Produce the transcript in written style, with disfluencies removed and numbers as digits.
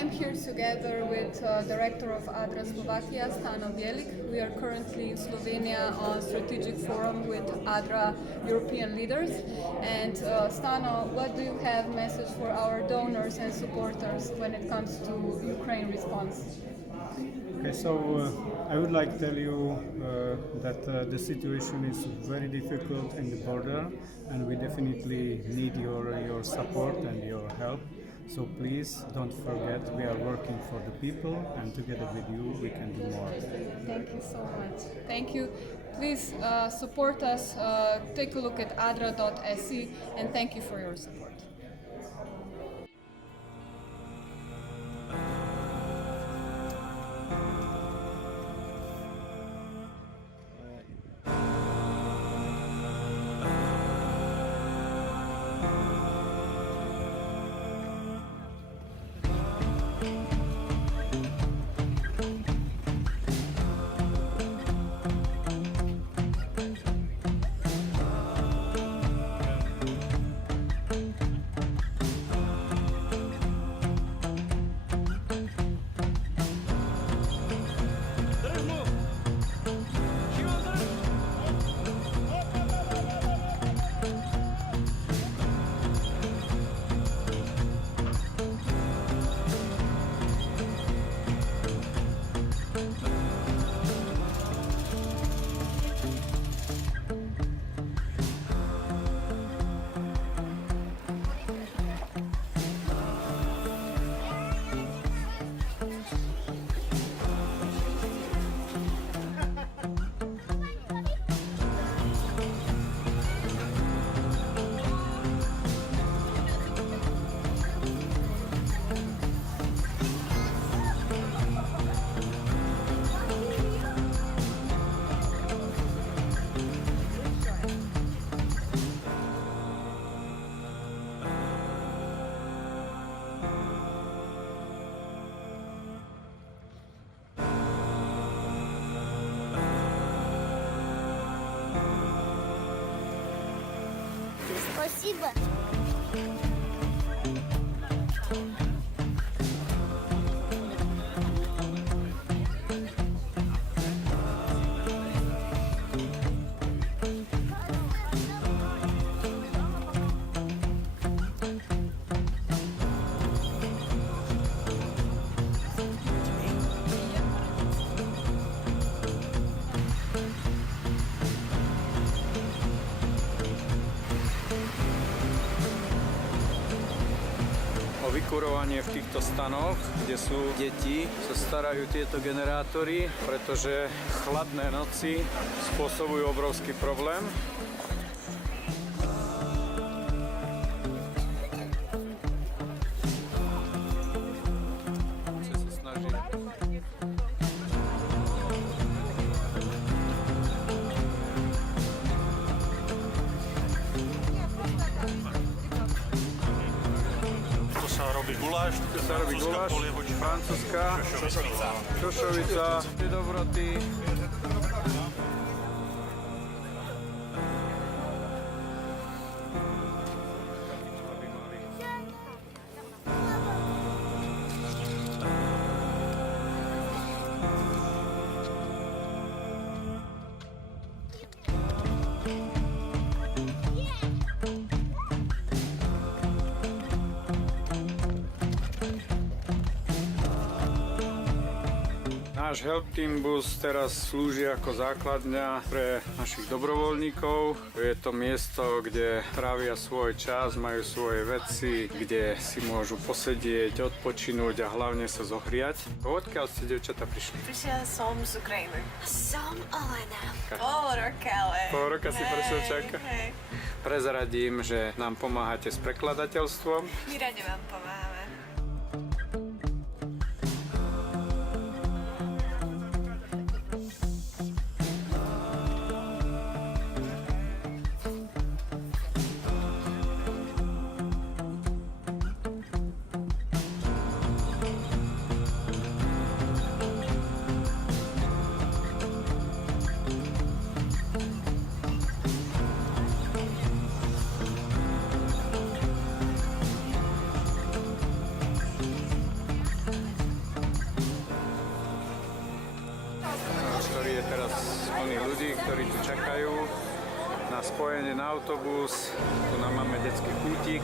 I'm here together with director of ADRA Slovakia, Stano Bielik. We are currently in Slovenia on strategic forum with ADRA European leaders. And Stano, what do you have message for our donors and supporters when it comes to Ukraine response? Okay, so I would like to tell you that the situation is very difficult in the border, and we definitely need your support and your help. So please don't forget, we are working for the people, and together with you we can do more. Thank you so much. Thank you. Please support us. Take a look at adra.se, and thank you for your support. Спасибо. Vykurovanie v týchto stanoch, kde sú deti, sa starajú tieto generátory, pretože chladné noci spôsobujú obrovský problém. Guláš, francúzska, šošovica, dobroty. Náš Help Team Bus teraz slúži ako základňa pre našich dobrovoľníkov. Je to miesto, kde trávia svoj čas, majú svoje veci, kde si môžu posedieť, odpočinúť a hlavne sa zohriať. Odkiaľ ste, dievčatá, prišli? Prišla som z Ukrajiny. Som Olena. Pol roka, ale... Pol roka si presvedčáka? Hej. Prezradím, že nám pomáhate s prekladateľstvom. My radi vám pomáhame. na spojenie na autobus. Tu nám máme detský kútik.